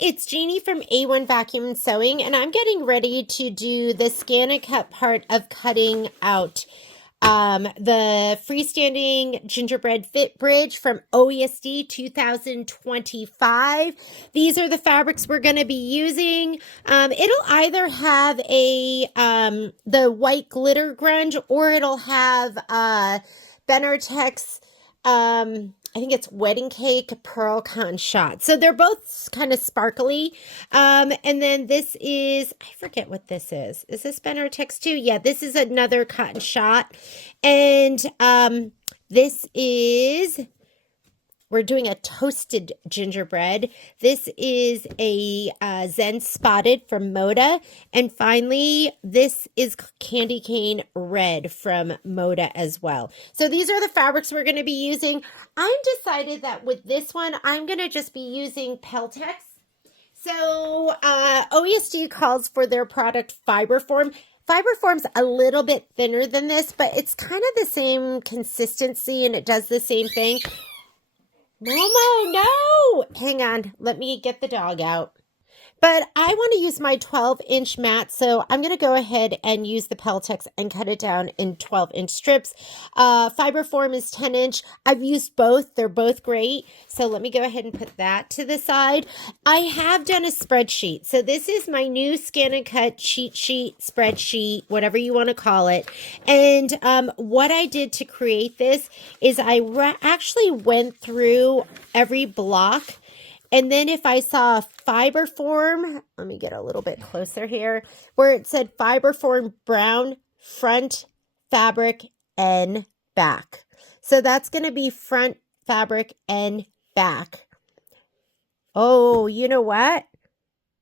it's Jeannie from A1 Vacuum and Sewing, and I'm getting ready to do the scan and cut part of cutting out the freestanding gingerbread bridge from OESD 2025. These are the fabrics we're going to be using. It'll either have the white glitter grunge, or it'll have Benartek's I think it's Wedding Cake Pearl Cotton Shot. So they're both kind of sparkly. And then this is, I forget what this is. Is this Benartek's too? Yeah, this is another cotton shot. And this is, we're doing a toasted gingerbread. This is a Zen Spotted from Moda. And finally, this is Candy Cane Red from Moda as well. So these are the fabrics we're going to be using. I'm decided that with this one, I'm going to just be using Peltex. So OESD calls for their product Fiberform. Fiberform's a little bit thinner than this, but it's kind of the same consistency and it does the same thing. Momo, no! Hang on. Let me get the dog out. But I want to use my 12-inch mat, so I'm going to go ahead and use the Peltex and cut it down in 12-inch strips. Fiberform is 10-inch. I've used both. They're both great. So let me go ahead and put that to the side. I have done a spreadsheet. So this is my new scan and cut cheat sheet, spreadsheet, whatever you want to call it. And what I did to create this is I actually went through every block. And then if I saw Fiberform, let me get a little bit closer here, where it said Fiberform brown front fabric and back. So that's going to be front fabric and back. Oh, you know what?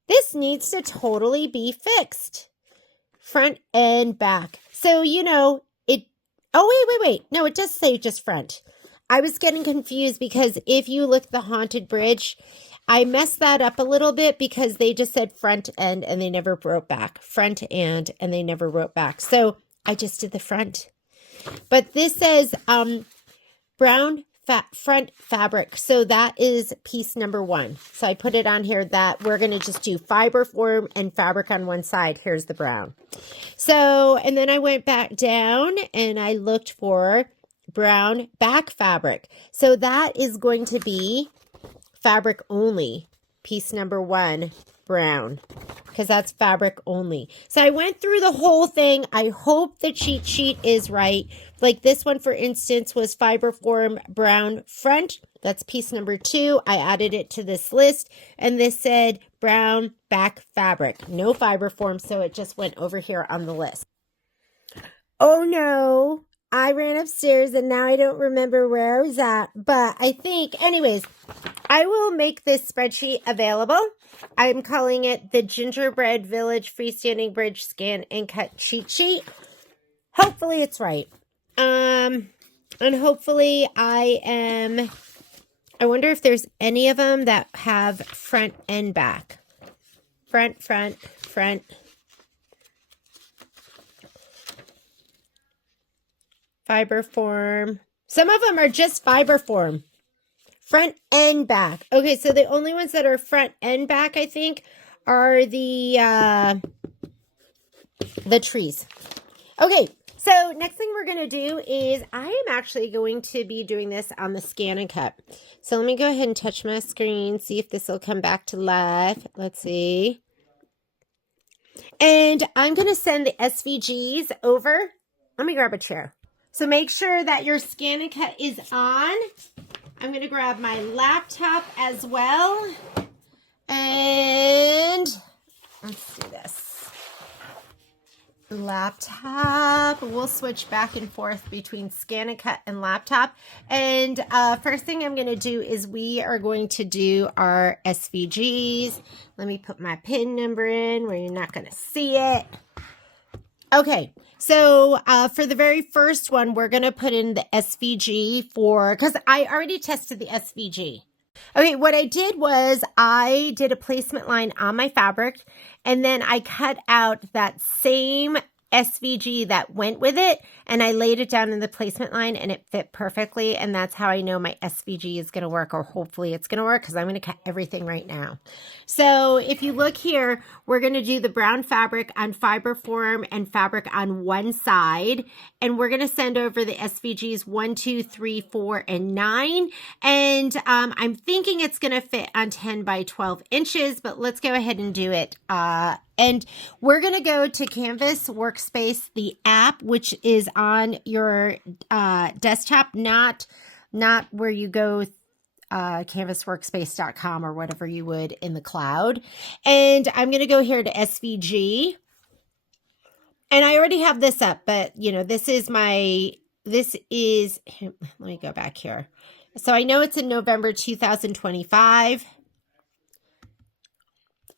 This needs to totally be fixed. Front and back. So, you know, wait. No, it does say just front. I was getting confused because if you look at the Haunted Bridge, I messed that up a little bit because they just said front end and they never wrote back. Front and they never wrote back. So I just did the front. But this says brown front fabric. So that is piece number 1. So I put it on here that we're going to just do Fiberform and fabric on one side. Here's the brown. So, and then I went back down and I looked for brown back fabric. So that is going to be fabric only, piece number 1, brown, because that's fabric only. So I went through the whole thing. I hope the cheat sheet is right. Like this one, for instance, was Fiberform brown front. That's piece number 2. I added it to this list, and this said brown back fabric. No Fiberform, so it just went over here on the list. Oh no. I ran upstairs and now I don't remember where I was at, but I think, anyways, I will make this spreadsheet available. I'm calling it the Gingerbread Village Freestanding Bridge Scan and Cut Cheat Sheet. Hopefully it's right. And hopefully I wonder if there's any of them that have front and back. Front. Fiberform. Some of them are just Fiberform. Front and back. Okay, so the only ones that are front and back, I think, are the trees. Okay, so next thing we're going to do is I am actually going to be doing this on the scan and cut. So let me go ahead and touch my screen, see if this will come back to life. Let's see. And I'm going to send the SVGs over. Let me grab a chair. So make sure that your scan and cut is on. I'm going to grab my laptop as well. And let's do this. Laptop. We'll switch back and forth between scan and cut and laptop. And first thing I'm going to do is we are going to do our SVGs. Let me put my PIN number in where you're not going to see it. Okay, so for the very first one, we're going to put in the SVG because I already tested the SVG. Okay, what I did was I did a placement line on my fabric, and then I cut out that same SVG that went with it, and I laid it down in the placement line and it fit perfectly, and that's how I know my SVG is going to work, or hopefully it's going to work, because I'm going to cut everything right now. So if you look here, we're going to do the brown fabric on fiber form and fabric on one side, and we're going to send over the SVGs 1, 2, 3, 4, and 9, and I'm thinking it's going to fit on 10 by 12 inches, but let's go ahead and do it. And we're going to go to Canvas Workspace, the app, which is on your desktop, not where you go, canvasworkspace.com or whatever you would in the cloud. And I'm going to go here to SVG. And I already have this up, but you know, let me go back here. So I know it's in November 2025.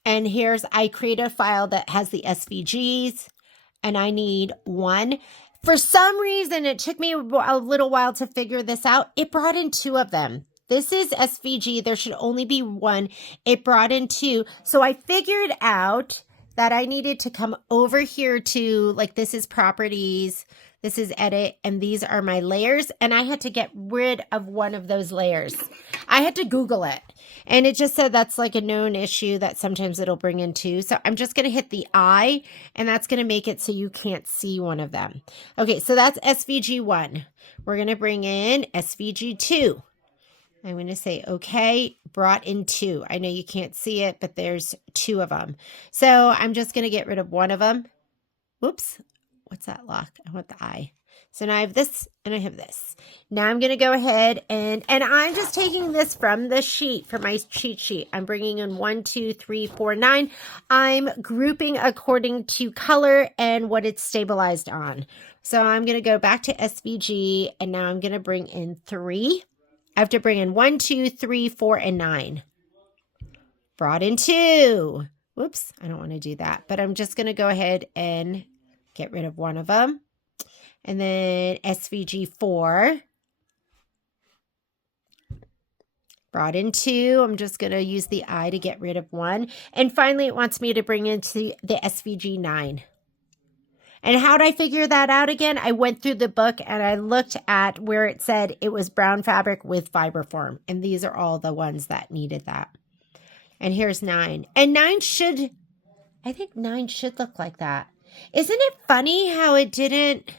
And I create a file that has the SVGs, and I need 1. For some reason, it took me a little while to figure this out. It brought in 2 of them. This is SVG. There should only be 1. It brought in 2. So I figured out that I needed to come over here to, like, this is properties, this is edit, and these are my layers. And I had to get rid of one of those layers. I had to Google it. And it just said that's like a known issue that sometimes it'll bring in 2. So I'm just going to hit the I, and that's going to make it so you can't see one of them. Okay, so that's SVG 1. We're going to bring in SVG 2. I'm going to say, okay, brought in 2. I know you can't see it, but there's 2 of them. So I'm just going to get rid of one of them. Whoops. What's that lock? I want the I. So now I have this and I have this. Now I'm going to go ahead and I'm just taking this from the sheet, from my cheat sheet. I'm bringing in 1, 2, 3, 4, 9. I'm grouping according to color and what it's stabilized on. So I'm going to go back to SVG, and now I'm going to bring in 3. I have to bring in 1, 2, 3, 4, and 9. Brought in 2. Whoops, I don't want to do that. But I'm just going to go ahead and get rid of one of them. And then SVG 4. Brought in 2. I'm just going to use the I to get rid of 1. And finally, it wants me to bring into the SVG 9. And how did I figure that out again? I went through the book and I looked at where it said it was brown fabric with fiber form. And these are all the ones that needed that. And here's 9. And I think 9 should look like that. Isn't it funny how it didn't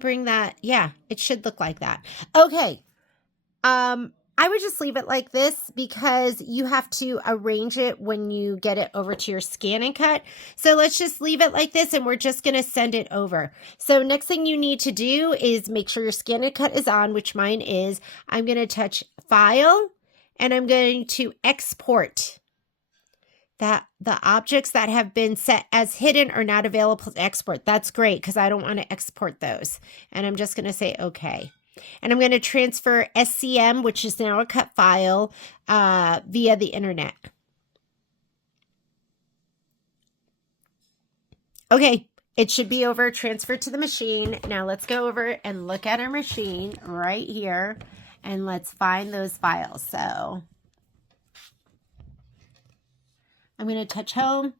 bring that? Yeah, it should look like that. Okay. I would just leave it like this because you have to arrange it when you get it over to your scan and cut. So let's just leave it like this, and we're just going to send it over. So next thing you need to do is make sure your scan and cut is on, which mine is. I'm going to touch File, and I'm going to export. That the objects that have been set as hidden are not available to export. That's great because I don't want to export those. And I'm just going to say okay. And I'm going to transfer SCM, which is now a cut file, via the internet. Okay, it should be over, transferred to the machine. Now let's go over and look at our machine right here, and let's find those files. So I'm going to touch home.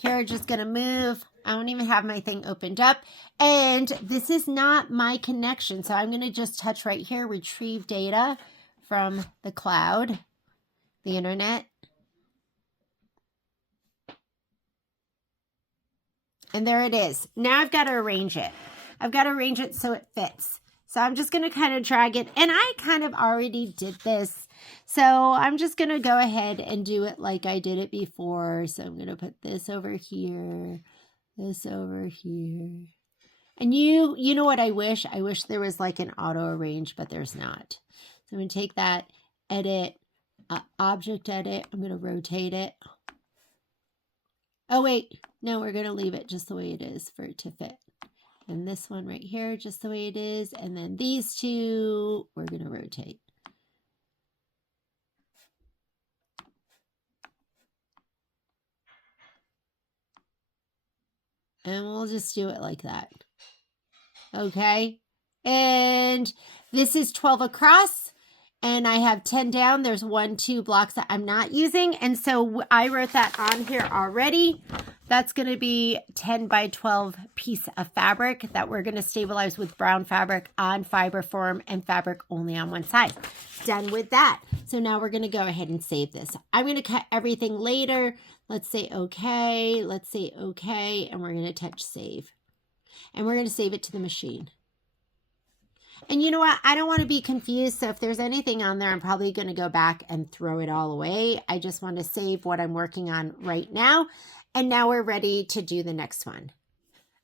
Carriage is going to move. I don't even have my thing opened up. And this is not my connection. So I'm going to just touch right here, retrieve data from the cloud, the internet. And there it is. Now I've got to arrange it. I've got to arrange it so it fits. So I'm just going to kind of drag it. And I kind of already did this. So I'm just going to go ahead and do it like I did it before. So I'm going to put this over here, this over here. And you know what I wish? I wish there was like an auto arrange, but there's not. So I'm going to take that, edit, object edit. I'm going to rotate it. Oh, wait. No, we're going to leave it just the way it is for it to fit. And this one right here, just the way it is. And then these two, we're going to rotate. And we'll just do it like that. Okay. And this is 12 across. And I have 10 down. There's 1, 2 blocks that I'm not using. And so I wrote that on here already. That's going to be 10 by 12 piece of fabric that we're going to stabilize with brown fabric on fiber form and fabric only on one side. Done with that. So now we're going to go ahead and save this. I'm going to cut everything later. Let's say okay. Let's say okay. And we're going to touch save. And we're going to save it to the machine. And you know what? I don't want to be confused. So if there's anything on there, I'm probably going to go back and throw it all away. I just want to save what I'm working on right now. And now we're ready to do the next one.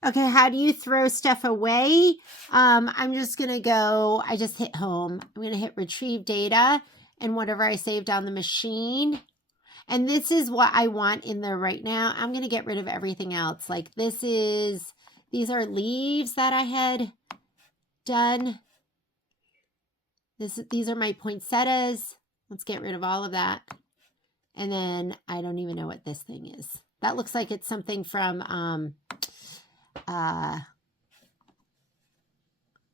Okay, how do you throw stuff away? I'm just going to go, I just hit home. I'm going to hit retrieve data and whatever I saved on the machine. And this is what I want in there right now. I'm going to get rid of everything else. Like these are leaves that I had done. These are my poinsettias. Let's get rid of all of that. And then I don't even know what this thing is. That looks like it's something from,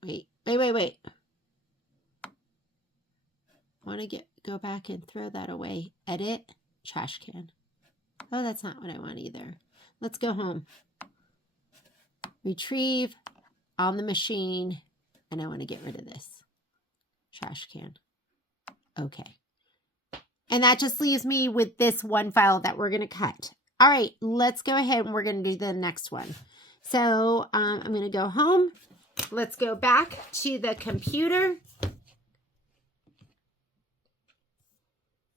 wait. I want to go back and throw that away. Edit, trash can. Oh, that's not what I want either. Let's go home. Retrieve on the machine. And I want to get rid of this. Trash can. Okay. And that just leaves me with this one file that we're going to cut. All right, let's go ahead and we're going to do the next one. So I'm going to go home. Let's go back to the computer.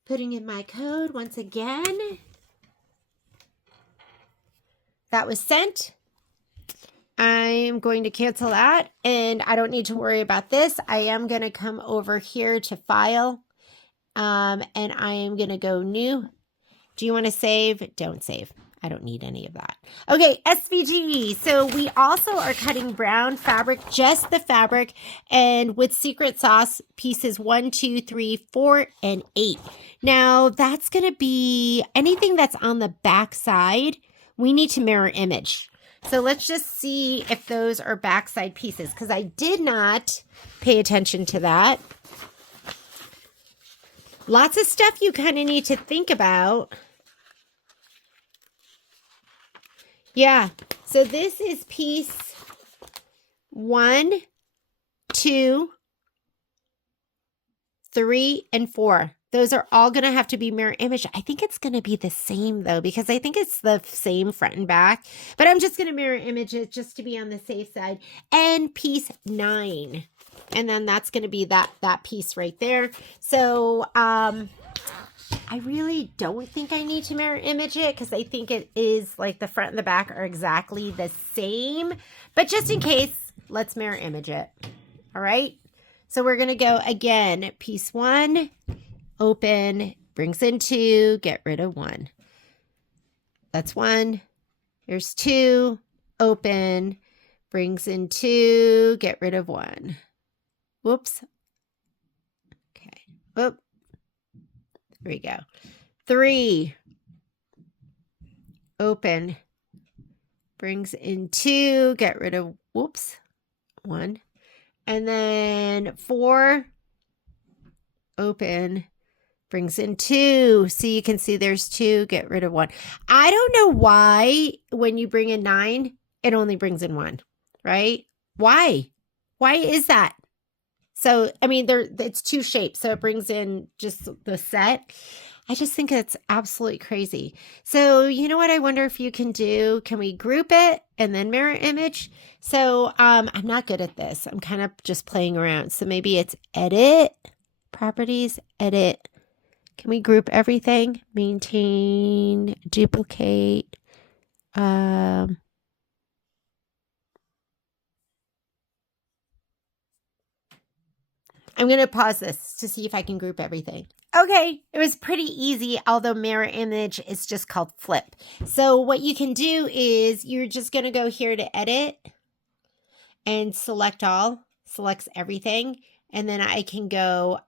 Putting in my code once again. That was sent. I'm going to cancel that and I don't need to worry about this. I am going to come over here to file and I am going to go new. Do you want to save? Don't save. I don't need any of that. Okay, SVG. So we also are cutting brown fabric, just the fabric, and with secret sauce pieces 1, 2, 3, 4, and 8. Now that's going to be anything that's on the back side. We need to mirror image. So let's just see if those are backside pieces because I did not pay attention to that. Lots of stuff you kind of need to think about. Yeah, so this is piece 1, 2, 3, and 4. Those are all going to have to be mirror image. I think it's going to be the same though, because I think it's the same front and back, but I'm just going to mirror image it just to be on the safe side. And piece 9. And then that's going to be that piece right there. So, I really don't think I need to mirror image it because I think it is like the front and the back are exactly the same. But just in case, let's mirror image it. All right. So we're going to go again. Piece 1, open, brings in 2, get rid of 1. That's 1. Here's 2, open, brings in 2, get rid of 1. Whoops. Okay. Whoop. There we go. 3, open, brings in 2, get rid of, whoops, 1. And then 4, open, brings in 2. See, you can see there's 2, get rid of 1. I don't know why when you bring in 9, it only brings in 1, right? Why? Why is that? So, I mean, it's 2 shapes, so it brings in just the set. I just think it's absolutely crazy. So, you know what I wonder if you can do? Can we group it and then mirror image? So, I'm not good at this. I'm kind of just playing around. So maybe it's edit, properties, edit. Can we group everything? Maintain, duplicate, I'm going to pause this to see if I can group everything. Okay, it was pretty easy, although mirror image is just called flip. So what you can do is you're just going to go here to edit and select all, selects everything. And then I can go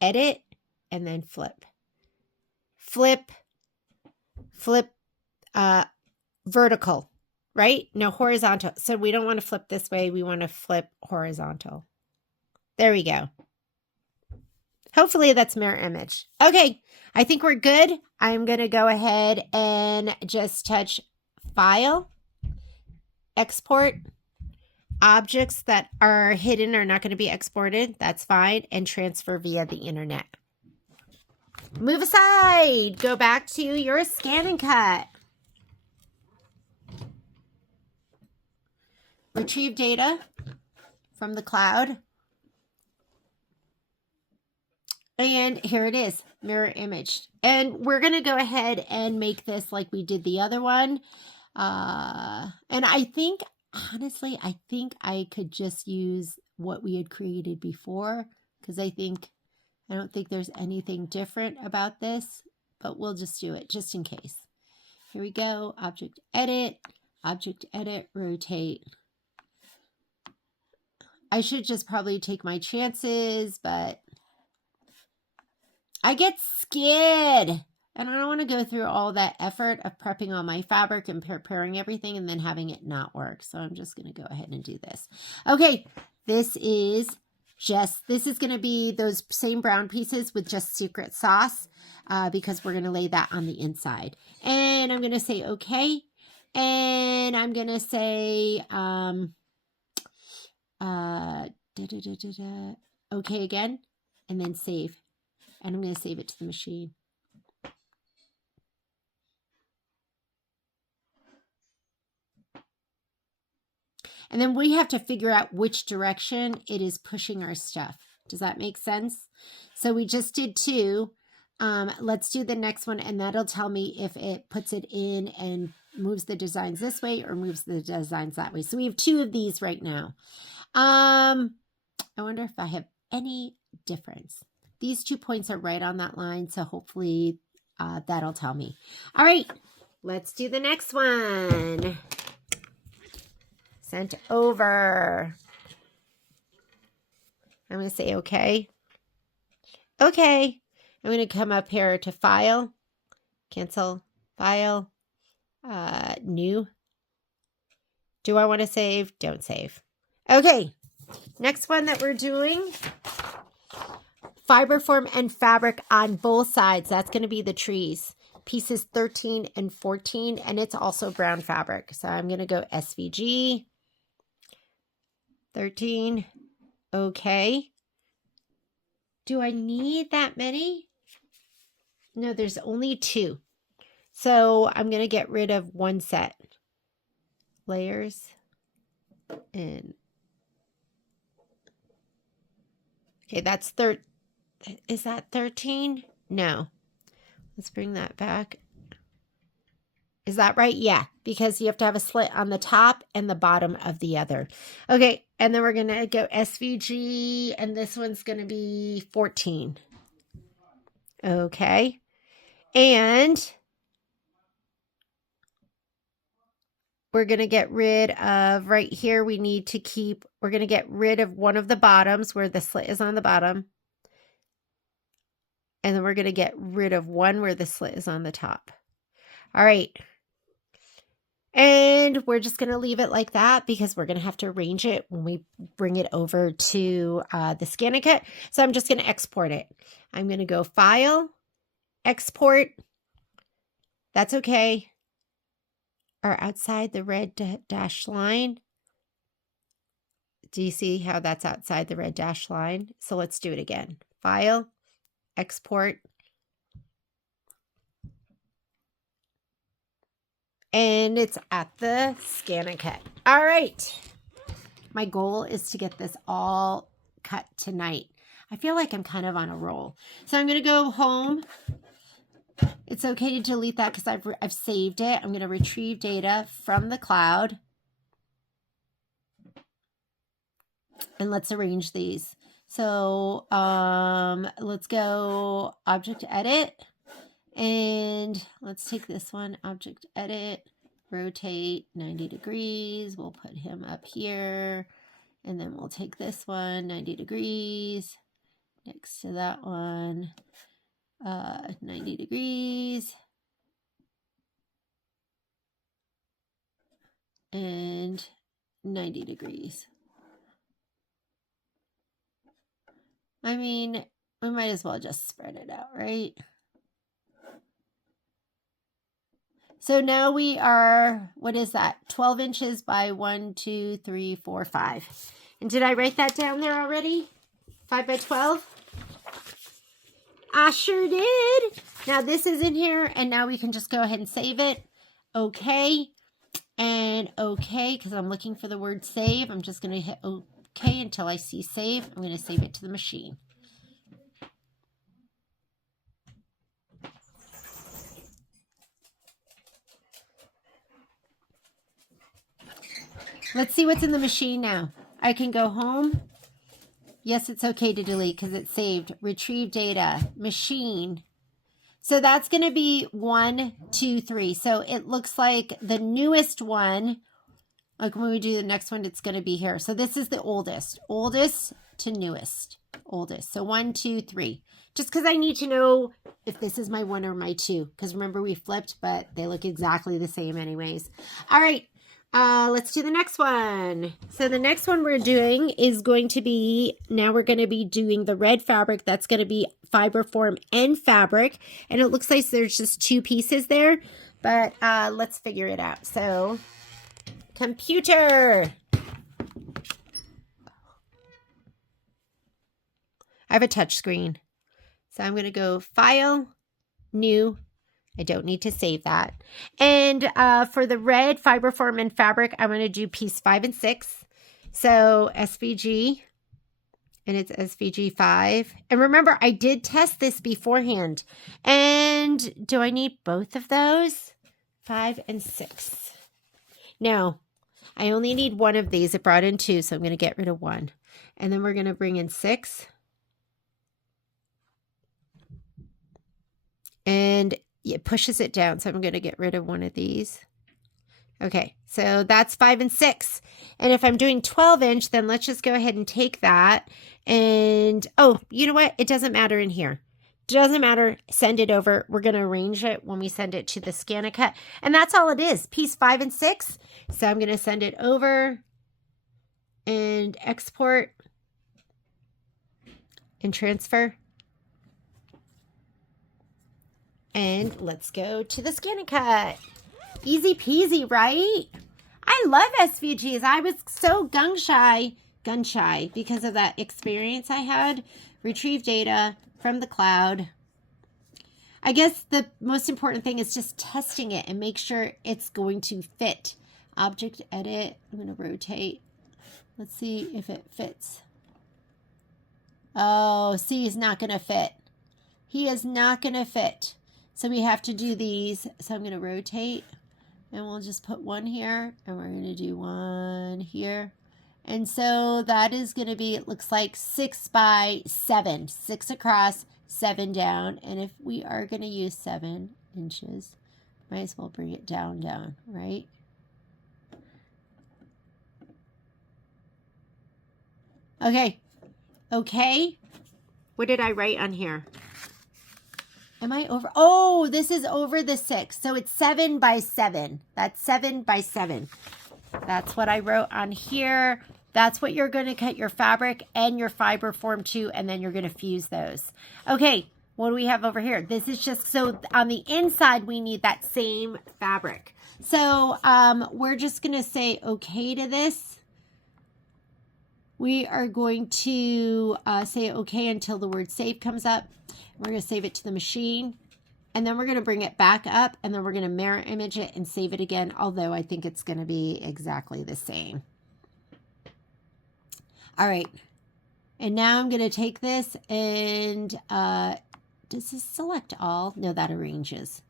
edit and then flip. Flip, vertical, right? No, horizontal. So we don't want to flip this way. We want to flip horizontal. There we go. Hopefully that's mirror image. Okay, I think we're good. I'm going to go ahead and just touch File, Export. Objects that are hidden are not going to be exported. That's fine. And transfer via the internet. Move aside. Go back to your scan and cut. Retrieve data from the cloud. And here it is, mirror image. And we're going to go ahead and make this like we did the other one. And I think, honestly, I think I could just use what we had created before, because I don't think there's anything different about this, but we'll just do it just in case. Here we go, object edit, rotate. I should just probably take my chances, but I get scared. And I don't want to go through all that effort of prepping all my fabric and preparing everything and then having it not work. So I'm just going to go ahead and do this. Okay, this is going to be those same brown pieces with just secret sauce because we're going to lay that on the inside. And I'm going to say okay. And I'm going to say okay again, and then save. And I'm going to save it to the machine. And then we have to figure out which direction it is pushing our stuff. Does that make sense? So we just did 2. Let's do the next one, and that'll tell me if it puts it in and moves the designs this way or moves the designs that way. So we have 2 of these right now. I wonder if I have any difference. These 2 points are right on that line, so hopefully that'll tell me. All right, let's do the next one. Sent over. I'm going to say okay. Okay. I'm going to come up here to File, Cancel, File, New. Do I want to save? Don't save. Okay. Next one that we're doing. Fiber form and fabric on both sides. That's going to be the trees. Pieces 13 and 14, and it's also brown fabric. So I'm going to go SVG. 13. Okay. Do I need that many? No, there's only 2. So I'm going to get rid of 1 set. Layers. And okay, that's is that 13? No. Let's bring that back. Is that right? Yeah, because you have to have a slit on the top and the bottom of the other. Okay, and then we're going to go SVG, and this one's going to be 14. Okay. And we're going to get rid of right here. We're going to get rid of one of the bottoms where the slit is on the bottom. And then we're going to get rid of one where the slit is on the top. All right. And we're just going to leave it like that because we're going to have to arrange it when we bring it over to the scan and cut. So I'm just going to export it. I'm going to go File, Export. That's okay. Or outside the red dashed line. Do you see how that's outside the red dashed line? So let's do it again. File, Export. And it's at the scan and cut. All right. My goal is to get this all cut tonight. I feel like I'm kind of on a roll. So I'm going to go home. It's okay to delete that because I've saved it. I'm going to retrieve data from the cloud. And let's arrange these. So let's go Object Edit. And let's take this one, Object Edit, rotate 90 degrees. We'll put him up here. And then we'll take this one, 90 degrees, next to that one, 90 degrees. And 90 degrees. I mean, we might as well just spread it out, right? So now we are, what is that? 12 inches by 1, 2, 3, 4, 5. And did I write that down there already? 5 by 12? I sure did. Now this is in here, and now we can just go ahead and save it. Okay. And okay, because I'm looking for the word save. I'm just going to hit okay until I see save. I'm going to save it to the machine. Let's see what's in the machine now. I can go home. Yes, it's okay to delete because it's saved. Retrieve data. Machine. So that's going to be 1, 2, 3. So it looks like the newest one, like when we do the next one, it's going to be here. So this is the oldest. Oldest to newest. Oldest. So 1, 2, 3. Just because I need to know if this is my 1 or my 2. Because remember we flipped, but they look exactly the same anyways. All right. Let's do the next one. So the next one we're doing is going to be, now we're going to be doing the red fabric. That's going to be fiber form and fabric. And it looks like there's just 2 pieces there, but let's figure it out. So computer. I have a touch screen. So I'm going to go File, New. I don't need to save that. And for the red fiber form and fabric, I'm going to do piece 5 and 6. So SVG, and it's SVG 5. And remember, I did test this beforehand. And do I need both of those? 5 and 6. No, I only need one of these. It brought in 2, so I'm going to get rid of 1. And then we're going to bring in 6. And it pushes it down, so I'm going to get rid of one of these. Okay, so that's 5 and 6. And if I'm doing 12 inch, then let's just go ahead and take that. And, oh, you know what? It doesn't matter in here. Doesn't matter. Send it over. We're going to arrange it when we send it to the Scan-A-Cut. And that's all it is, piece 5 and 6. So I'm going to send it over and export and transfer. And let's go to the Scan-A-Cut. Easy peasy, right? I love SVGs. I was so gun shy because of that experience I had. Retrieve data from the cloud. I guess the most important thing is just testing it and make sure it's going to fit. Object edit. I'm going to rotate. Let's see if it fits. Oh, see, he's not going to fit. He is not going to fit. So we have to do these. So I'm going to rotate, and we'll just put 1 here, and we're going to do 1 here. And so that is going to be, it looks like 6 by 7, 6 across, 7 down. And if we are going to use 7 inches, might as well bring it down, right? Okay. Okay. What did I write on here? Am I over? Oh, this is over the 6. So it's 7 by 7. That's 7 by 7. That's what I wrote on here. That's what you're going to cut your fabric and your fiber form to, and then you're going to fuse those. Okay, what do we have over here? This is just, so on the inside, we need that same fabric. So we're just going to say okay to this. We are going to say okay until the word save comes up. We're going to save it to the machine, and then we're going to bring it back up, and then we're going to mirror image it and save it again, although I think it's going to be exactly the same. All right, and now I'm going to take this and does this select all? No, that arranges.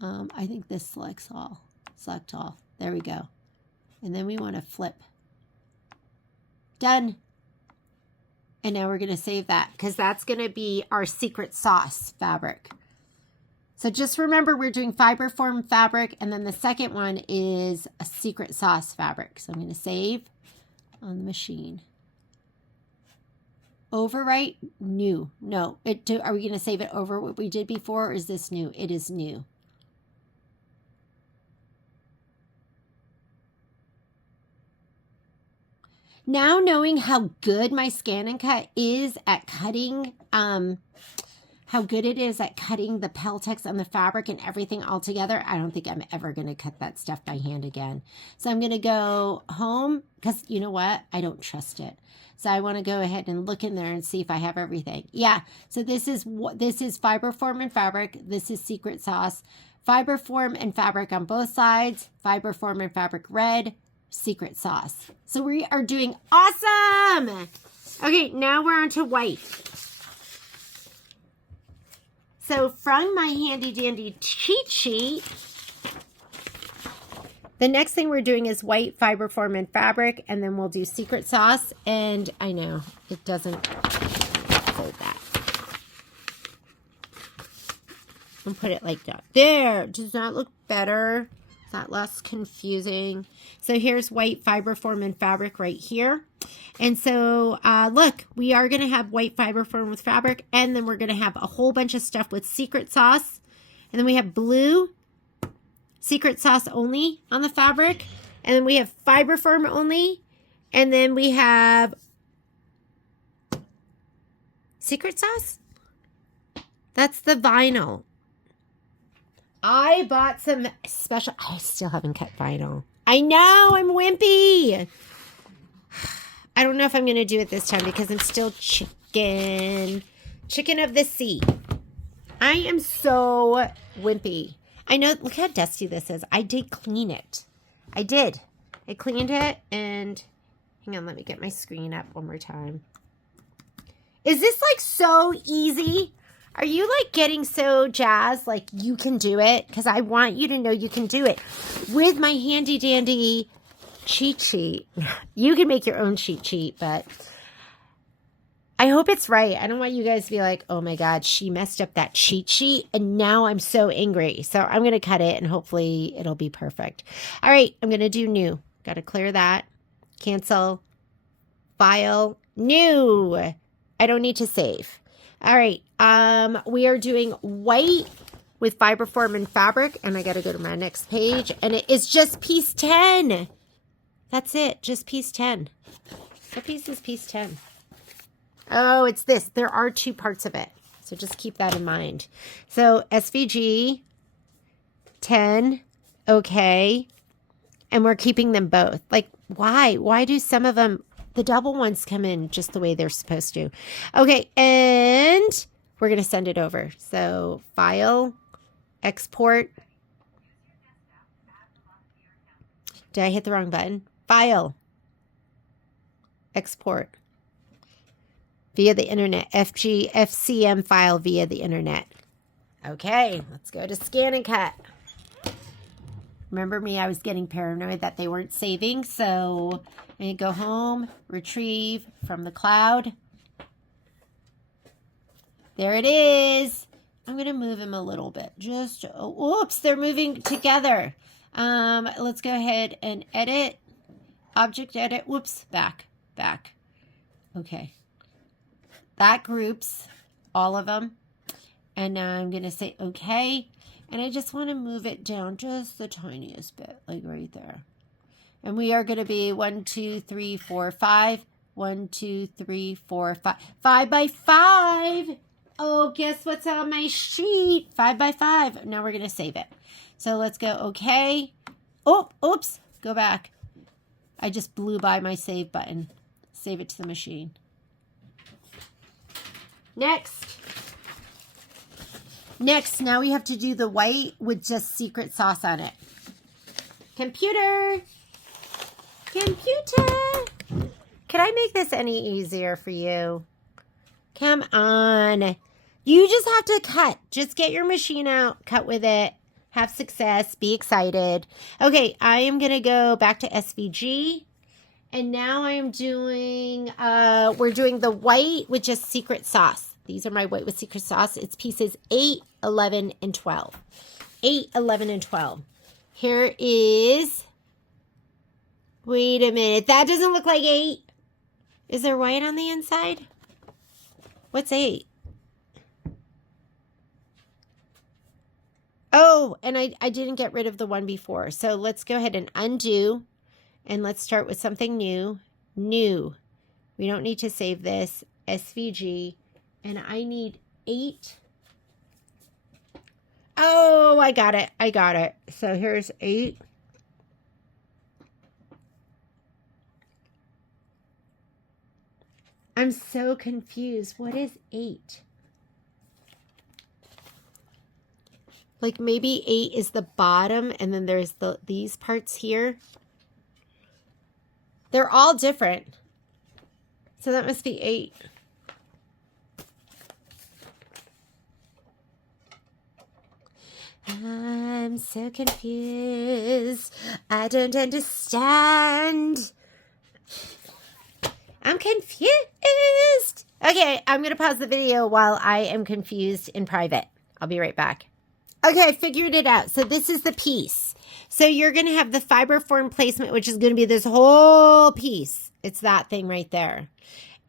I think this selects all. Select all. There we go. And then we want to flip. Done. And now we're going to save that because that's going to be our secret sauce fabric. So just remember, we're doing fiber form fabric, and then the second one is a secret sauce fabric. So I'm going to save on the machine. Overwrite, new. No, are we going to save it over what we did before, or is this new? It is new. Now knowing how good my Scan and Cut is at cutting, how good it is at cutting the Peltex on the fabric and everything all together, I don't think I'm ever going to cut that stuff by hand again. So I'm going to go home because you know what? I don't trust it. So I want to go ahead and look in there and see if I have everything. Yeah. So this is Fiberform and fabric. This is Secret Sauce. Fiberform and fabric on both sides. Fiberform and fabric red. Secret Sauce. So we are doing awesome. Okay, now we're on to white. So from my handy dandy cheat sheet, the next thing we're doing is white, Fiberform, and fabric, and then we'll do Secret Sauce. And I know it doesn't fold that. I'll put it like that. There. Does that look better? Is that less confusing? So here's white, Fiberform, and fabric right here. And so look, we are going to have white Fiberform with fabric, and then we're going to have a whole bunch of stuff with Secret Sauce. And then we have blue, Secret Sauce only on the fabric. And then we have Fiberform only. And then we have Secret Sauce. That's the vinyl. I bought some special, I still haven't cut vinyl. I know, I'm wimpy. I don't know if I'm going to do it this time because I'm still chicken of the sea. I am so wimpy. I know, look how dusty this is. I did clean it. I did. I cleaned it and, hang on, let me get my screen up one more time. Is this like so easy? Are you like getting so jazzed like you can do it? Because I want you to know you can do it with my handy dandy cheat sheet. You can make your own cheat sheet, but I hope it's right. I don't want you guys to be like, oh my God, she messed up that cheat sheet and now I'm so angry. So I'm going to cut it and hopefully it'll be perfect. All right, I'm going to do new. Got to clear that. Cancel. File. New. I don't need to save. All right, we are doing white with Fiberform and fabric, and I got to go to my next page, and it is just piece 10. That's it, just piece 10. What piece is piece 10? Oh, it's this. There are two parts of it, so just keep that in mind. So SVG, 10, okay, and we're keeping them both. Like, why? Why do some of them... The double ones come in just the way they're supposed to. Okay, and we're going to send it over. So, file, export. Did I hit the wrong button? File, export. Via the internet. FCM file via the internet. Okay, let's go to Scan and Cut. Remember me, I was getting paranoid that they weren't saving, so I'm going to go home, retrieve from the cloud. There it is. I'm going to move them a little bit. Just, oh, oops, they're moving together. Let's go ahead and edit. Object edit. Whoops, back. Okay. That groups all of them. And now I'm going to say okay. And I just want to move it down just the tiniest bit, like right there. And we are going to be 1, 2, 3, 4, 5. 1, 2, 3, 4, 5. 5 by 5. Oh, guess what's on my sheet? 5 by 5. Now we're going to save it. So let's go okay. Oh, oops. Go back. I just blew by my save button. Save it to the machine. Next, now we have to do the white with just Secret Sauce on it. Computer! Could I make this any easier for you? Come on. You just have to cut. Just get your machine out, cut with it, have success, be excited. Okay, I am going to go back to SVG. And now I am doing, we're doing the white with just Secret Sauce. These are my white with Secret Sauce. It's pieces 8, 11, and 12. 8, 11, and 12. Here is, wait a minute. That doesn't look like 8. Is there white on the inside? What's 8? Oh, and I didn't get rid of the one before. So let's go ahead and undo. And let's start with something new. new. We don't need to save this. SVG. And I need 8. Oh, I got it. I got it. So here's 8. I'm so confused. What is 8? Like maybe 8 is the bottom and then there's these parts here. They're all different. So that must be 8. I'm so confused. I don't understand. I'm confused. Okay, I'm going to pause the video while I am confused in private. I'll be right back. Okay, I figured it out. So this is the piece. So you're going to have the fiber form placement, which is going to be this whole piece. It's that thing right there.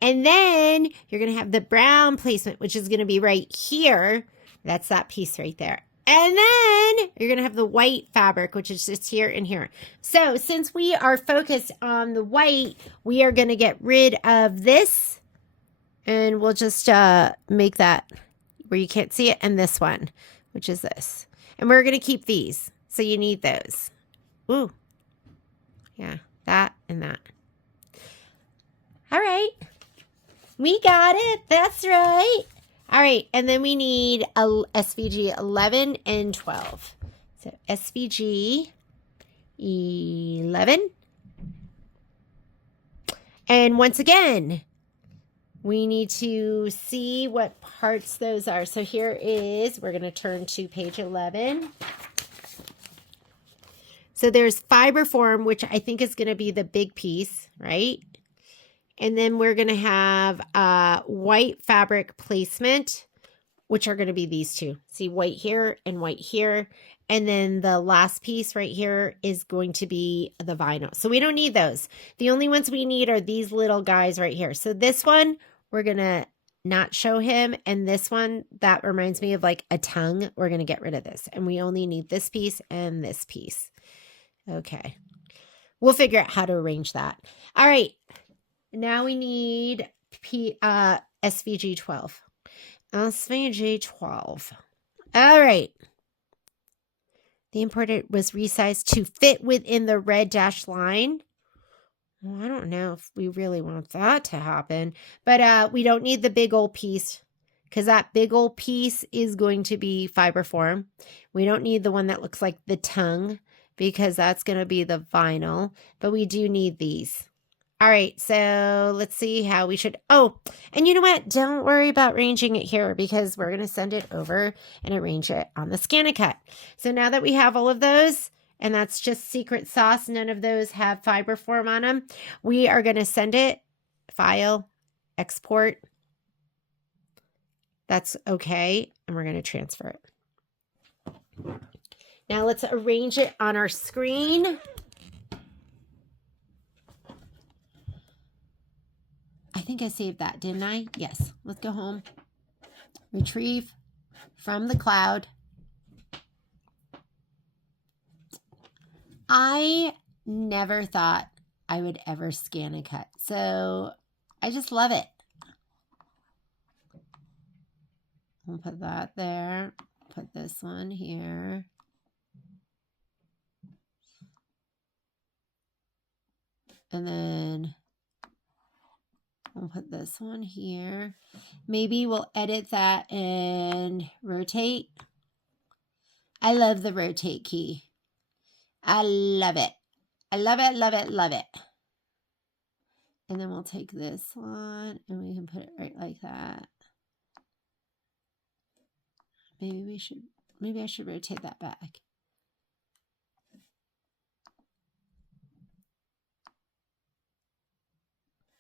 And then you're going to have the brown placement, which is going to be right here. That's that piece right there. And then you're going to have the white fabric, which is just here and here. So since we are focused on the white, we are going to get rid of this. And we'll just make that where you can't see it. And this one, which is this. And we're going to keep these. So you need those. Ooh. Yeah, that and that. All right. We got it. That's right. All right. And then we need a SVG 11 and 12. So SVG 11. And once again, we need to see what parts those are. So here is, we're going to turn to page 11. So there's fiber form, which I think is going to be the big piece, right? And then we're going to have white fabric placement, which are going to be these two. See, white here and white here. And then the last piece right here is going to be the vinyl. So we don't need those. The only ones we need are these little guys right here. So this one, we're going to not show him. And this one, that reminds me of like a tongue. We're going to get rid of this. And we only need this piece and this piece. Okay. We'll figure out how to arrange that. All right. Now we need SVG 12. SVG 12. All right. The importer was resized to fit within the red dashed line. Well, I don't know if we really want that to happen, but we don't need the big old piece because that big old piece is going to be fiber form. We don't need the one that looks like the tongue because that's going to be the vinyl, but we do need these. All right, so let's see how we should, oh, and you know what? Don't worry about arranging it here because we're going to send it over and arrange it on the ScanNCut. So now that we have all of those, and that's just secret sauce, none of those have fiber form on them, we are going to send it, file, export. That's okay, and we're going to transfer it. Now let's arrange it on our screen. I think I saved that, didn't I? Yes. Let's go home. Retrieve from the cloud. I never thought I would ever ScanNCut, so I just love it. We'll put that there. Put this one here. And then we'll put this one here. Maybe we'll edit that and rotate. I love the rotate key. I love it. I love it, love it, love it. And then we'll take this one and we can put it right like that. Maybe I should rotate that back.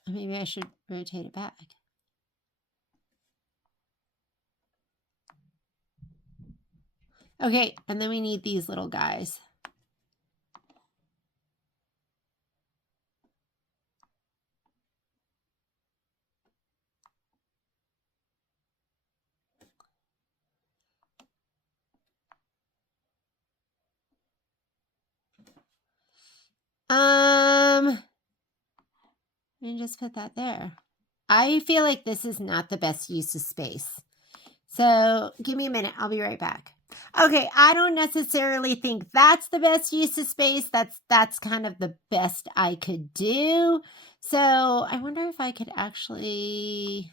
Maybe I should rotate it back. Okay, and then we need these little guys. And just put that there. I feel like this is not the best use of space. So give me a minute. I'll be right back. Okay, I don't necessarily think that's the best use of space. That's kind of the best I could do. So I wonder if I could actually...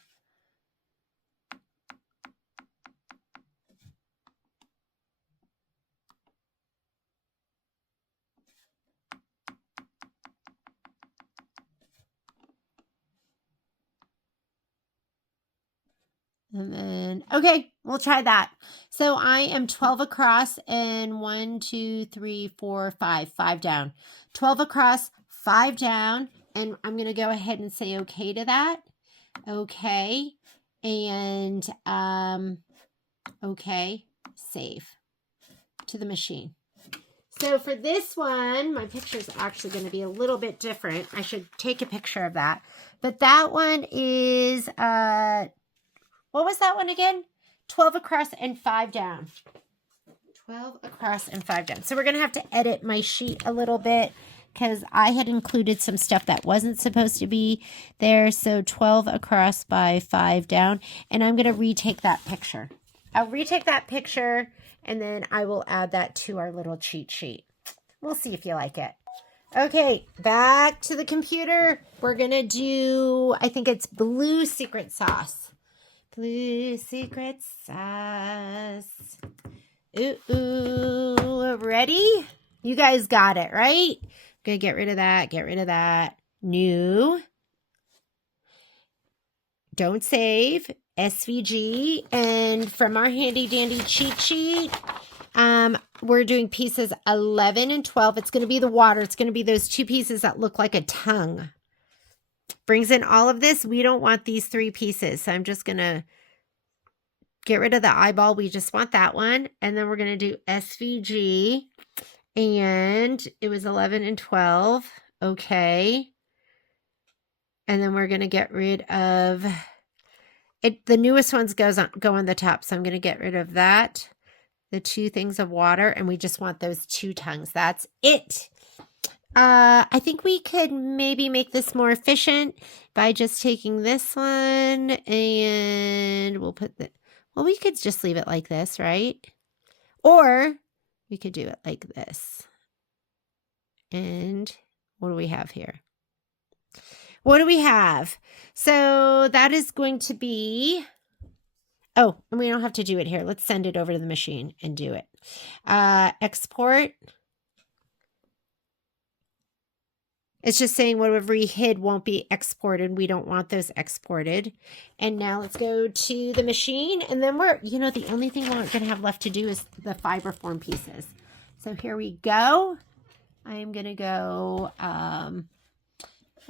And then, okay, we'll try that. So I am 12 across and 1, 2, 3, 4, 5 down. 12 across, 5 down. And I'm going to go ahead and say okay to that. Okay. And, okay, save to the machine. So for this one, my picture is actually going to be a little bit different. I should take a picture of that. But that one is, what was that one again? 12 across and 5 down. 12 across and 5 down. So we're going to have to edit my sheet a little bit because I had included some stuff that wasn't supposed to be there. So 12 across by 5 down. And I'm going to retake that picture. I'll retake that picture and then I will add that to our little cheat sheet. We'll see if you like it. Okay, back to the computer. We're going to do, I think it's blue secret sauce. Blue secret sauce. Ooh, ready? You guys got it, right? Gonna get rid of that, get rid of that. New. Don't save. SVG. And from our handy dandy cheat sheet, we're doing pieces 11 and 12. It's going to be the water. It's going to be those two pieces that look like a tongue. Brings in all of this. We don't want these 3 pieces. So I'm just going to get rid of the eyeball. We just want that one. And then we're going to do SVG. And it was 11 and 12. Okay. And then we're going to get rid of it. The newest ones go on the top. So I'm going to get rid of that. The 2 things of water. And we just want those 2 tongues. That's it. I think we could maybe make this more efficient by just taking this one and we'll put the, well, we could just leave it like this, right? Or we could do it like this. And what do we have here? What do we have? So that is going to be, oh, and we don't have to do it here. Let's send it over to the machine and do it. Export. It's just saying whatever we hid won't be exported. We don't want those exported. And now let's go to the machine. And then we're, you know, the only thing we're going to have left to do is the fiber form pieces. So here we go. I am going to go,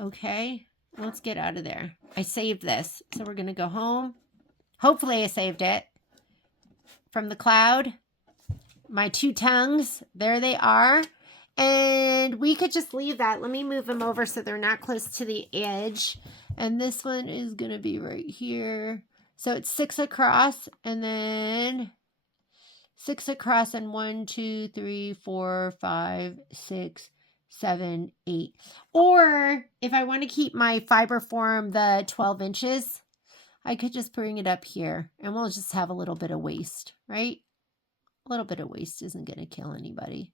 okay, let's get out of there. I saved this. So we're going to go home. Hopefully I saved it from the cloud. My 2 tongues, there they are. And we could just leave that. Let me move them over so they're not close to the edge. And this one is going to be right here. So it's 6 across and then 6 across and 1, 2, 3, 4, 5, 6, 7, 8. Or if I want to keep my fiber form the 12 inches, I could just bring it up here and we'll just have a little bit of waste, right? A little bit of waste isn't going to kill anybody.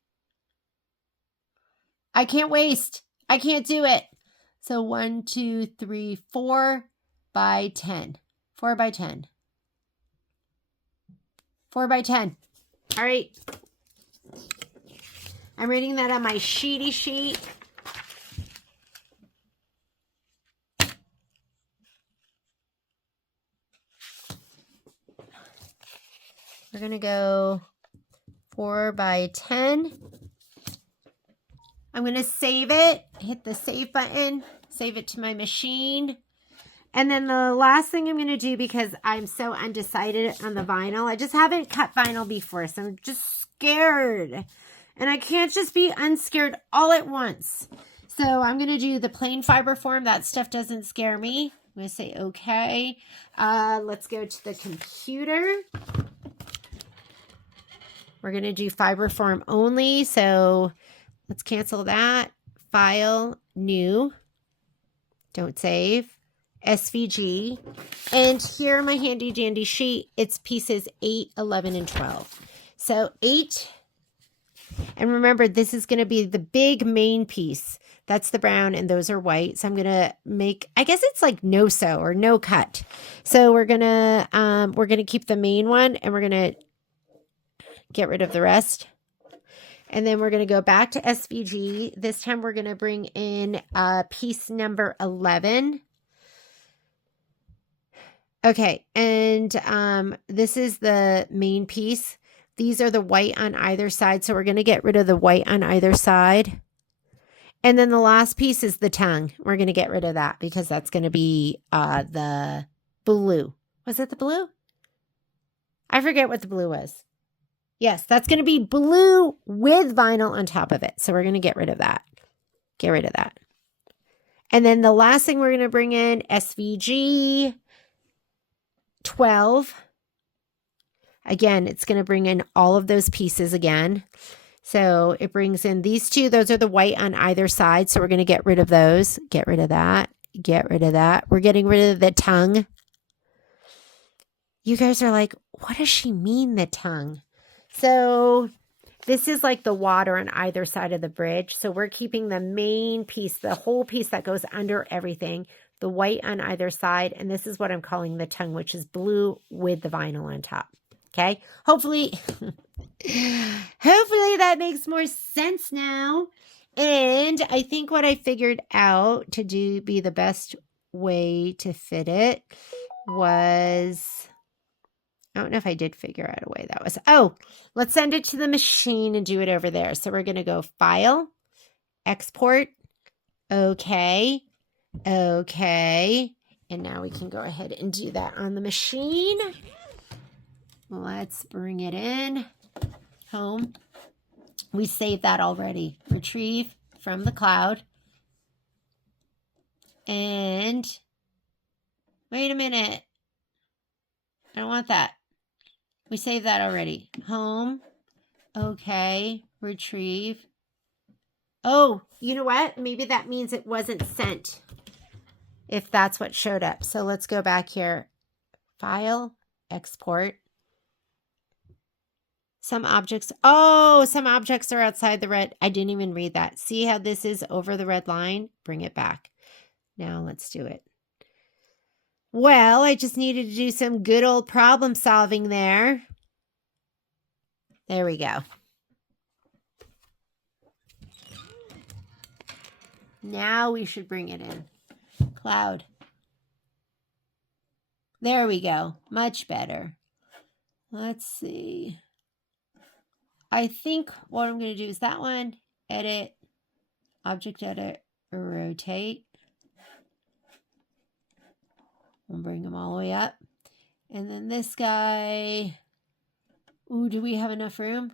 I can't waste. I can't do it. So 1, 2, 3, 4 by 10. 4 by 10. 4 by 10. All right. I'm reading that on my sheety sheet. We're going to go 4 by 10. I'm going to save it, hit the save button, save it to my machine. And then the last thing I'm going to do, because I'm so undecided on the vinyl, I just haven't cut vinyl before, so I'm just scared. And I can't just be unscared all at once. So I'm going to do the plain fiber form. That stuff doesn't scare me. I'm going to say okay. Let's go to the computer. We're going to do fiber form only, so let's cancel that. File, new, Don't save. SVG. And here my handy dandy sheet, it's pieces 8, 11, and 12. So 8, and remember, this is going to be the big main piece. That's the brown, and those are white. So I'm going to make, I guess it's like no sew or no cut. So we're going to keep the main one, and we're going to get rid of the rest. And then we're going to go back to SVG. This time we're going to bring in piece number 11. Okay, and this is the main piece. These are the white on either side, so we're going to get rid of the white on either side. And then the last piece is the tongue. We're going to get rid of that because that's going to be the blue. Was it the blue? I forget what the blue was. Yes, that's going to be blue with vinyl on top of it. So we're going to get rid of that. Get rid of that. And then the last thing we're going to bring in, SVG 12. Again, it's going to bring in all of those pieces again. So it brings in these two. Those are the white on either side. So we're going to get rid of those. Get rid of that. Get rid of that. We're getting rid of the tongue. You guys are like, what does she mean, the tongue? So this is like the water on either side of the bridge. So we're keeping the main piece, the whole piece that goes under everything, the white on either side. And this is what I'm calling the tongue, which is blue with the vinyl on top. Okay. Hopefully that makes more sense now. And I think what I figured out to be the best way to fit it was, I don't know if I did figure out a way that was. Oh, let's send it to the machine and do it over there. So we're going to go File, Export. Okay. Okay. And now we can go ahead and do that on the machine. Let's bring it in. Home. We saved that already. Retrieve from the cloud. And wait a minute. I don't want that. We saved that already. Home. Okay. Retrieve. Oh, you know what? Maybe that means it wasn't sent. If that's what showed up. So let's go back here. File. Export. Some objects. Oh, some objects are outside the red. I didn't even read that. See how this is over the red line? Bring it back. Now let's do it. Well, I just needed to do some good old problem solving there. There we go. Now we should bring it in. Cloud. There we go. Much better. Let's see. I think what I'm going to do is that one, edit, object edit, rotate. We'll bring them all the way up. And then this guy, ooh, do we have enough room?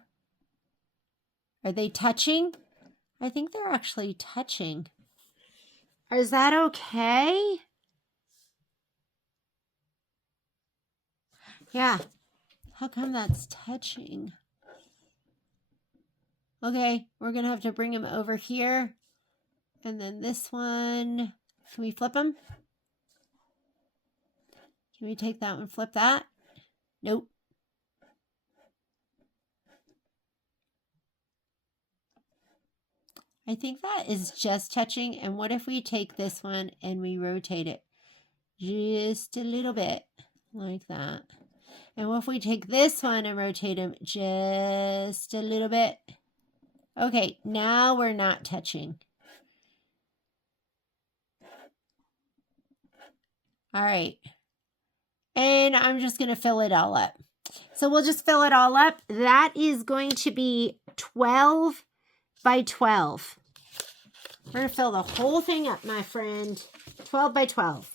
Are they touching? I think they're actually touching. Is that okay? Yeah. How come that's touching? Okay, we're going to have to bring him over here. And then this one, can we flip him? Can we take that one, flip that? Nope. I think that is just touching. And what if we take this one and we rotate it just a little bit like that? And what if we take this one and rotate him just a little bit? Okay, now we're not touching. All right. And I'm just going to fill it all up. So we'll just fill it all up. That is going to be 12 by 12. We're going to fill the whole thing up, my friend. 12 by 12.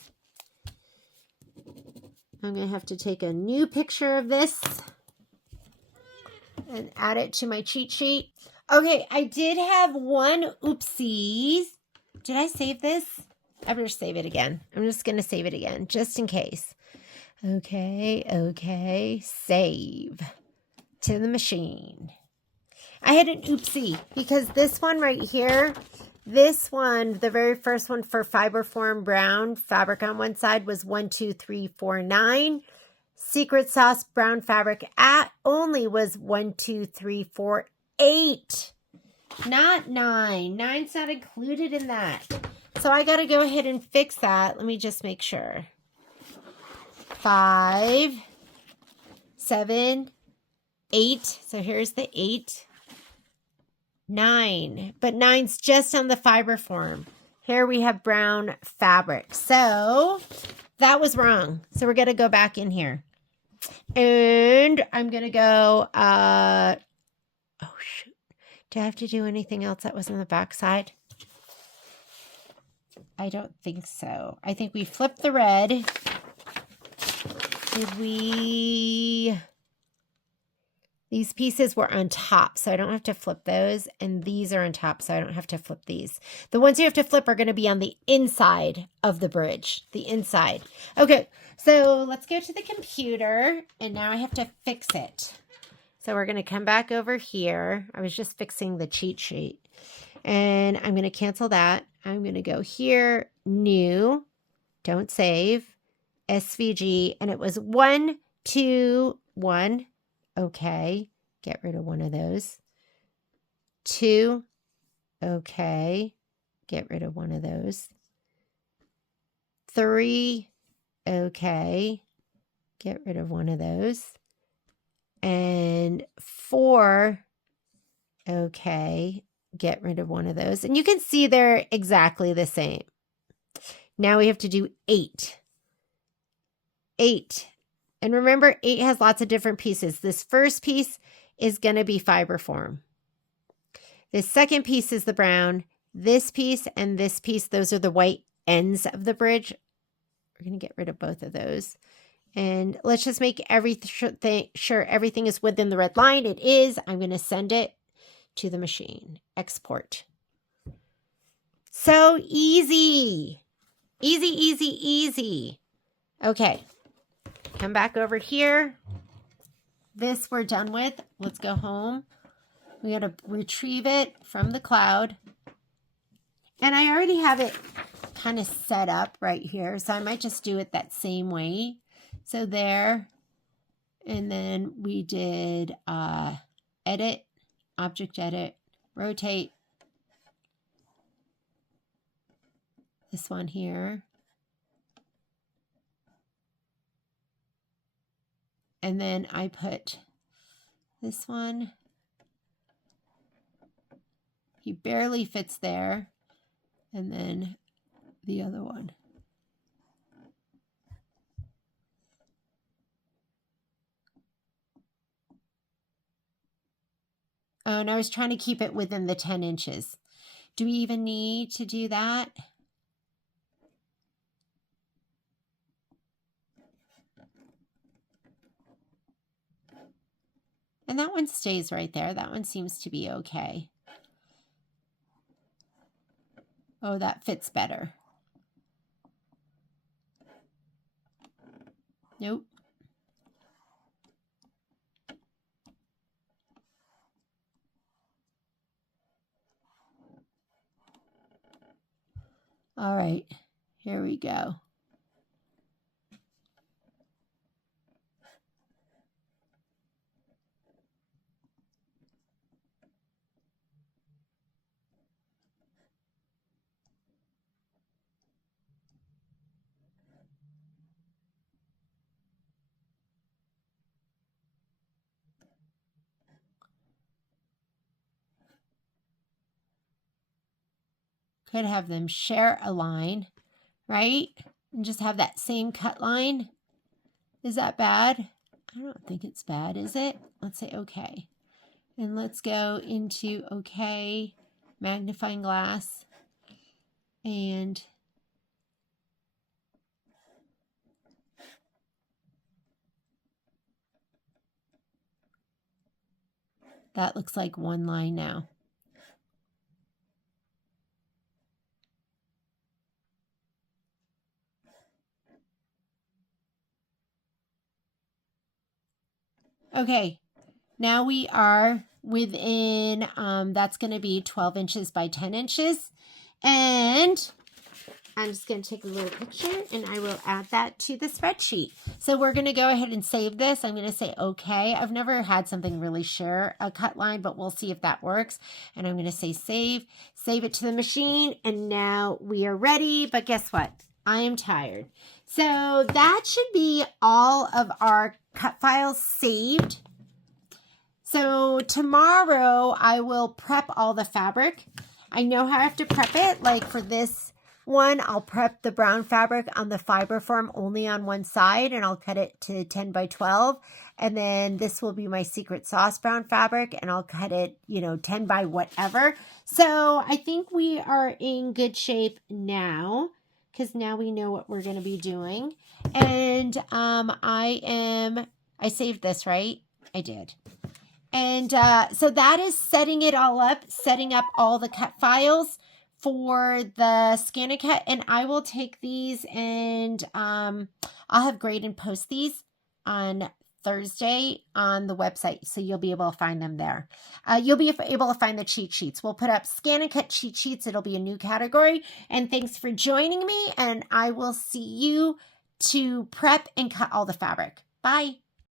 I'm going to have to take a new picture of this and add it to my cheat sheet. Okay, I did have one oopsies. Did I save this? I better save it again. I'm just going to save it again, just in case. Okay, save to the machine. I had an oopsie because this one right here, This one, the very first one for Fiberform brown fabric on one side was 1, 2, 3, 4, 9. Secret Sauce brown fabric only was 1, 2, 3, 4, 8. Not 9. 9's not included in that. So I got to go ahead and fix that. Let me just make sure. 5, 7, 8. So here's the 8. 9. But 9's just on the Fiberform. Here we have brown fabric. So that was wrong. So we're going to go back in here. And I'm going to go, oh shoot. Do I have to do anything else that was on the back side? I don't think so. I think we flipped the red. Did we? These pieces were on top, so I don't have to flip those. And these are on top, so I don't have to flip these. The ones you have to flip are going to be on the inside of the bridge. The inside. Okay, so let's go to the computer. And now I have to fix it. So we're going to come back over here. I was just fixing the cheat sheet. And I'm going to cancel that. I'm going to go here, new, don't save, SVG. And it was 1, 2, 1. Okay, get rid of one of those. 2, okay, get rid of one of those. 3, okay, get rid of one of those. And 4, okay, get rid of one of those. And you can see they're exactly the same. Now we have to do 8. 8. And remember, 8 has lots of different pieces. This first piece is going to be Fiberform. This second piece is the brown. This piece and this piece, those are the white ends of the bridge. We're going to get rid of both of those. And let's just make sure everything is within the red line. It is. I'm going to send it to the machine. Export. So easy. Easy, easy, easy. Okay. Come back over here. This we're done with. Let's go home. We got to retrieve it from the cloud. And I already have it kind of set up right here. So I might just do it that same way. So there. And then we did edit, object edit, rotate. This one here. And then I put this one. He barely fits there. And then the other one. Oh, and I was trying to keep it within the 10 inches. Do we even need to do that? And that one stays right there. That one seems to be okay. Oh, that fits better. Nope. All right, here we go. Could have them share a line, right? And just have that same cut line. Is that bad? I don't think it's bad, is it? Let's say okay. And let's go into okay, magnifying glass. And that looks like one line now. Okay, now we are within, that's going to be 12 inches by 10 inches. And I'm just going to take a little picture and I will add that to the spreadsheet. So we're going to go ahead and save this. I'm going to say okay. I've never had something really share a cut line, but we'll see if that works. And I'm going to say save it to the machine. And now we are ready. But guess what? I am tired. So that should be all of our cut files saved. So tomorrow I will prep all the fabric. I know how I have to prep it. Like for this one, I'll prep the brown fabric on the fiber form only on one side, and I'll cut it to 10 by 12. And then this will be my secret sauce brown fabric, and I'll cut it, 10 by whatever. So I think we are in good shape now, because now we know what we're going to be doing. And I saved this, right? I did. And so that is setting it all up, setting up all the cut files for the scan and cut. And I will take these and I'll have Graydon post these on Thursday on the website. So you'll be able to find them there. You'll be able to find the cheat sheets. We'll put up scan and cut cheat sheets. It'll be a new category. And thanks for joining me. And I will see you to prep and cut all the fabric. Bye.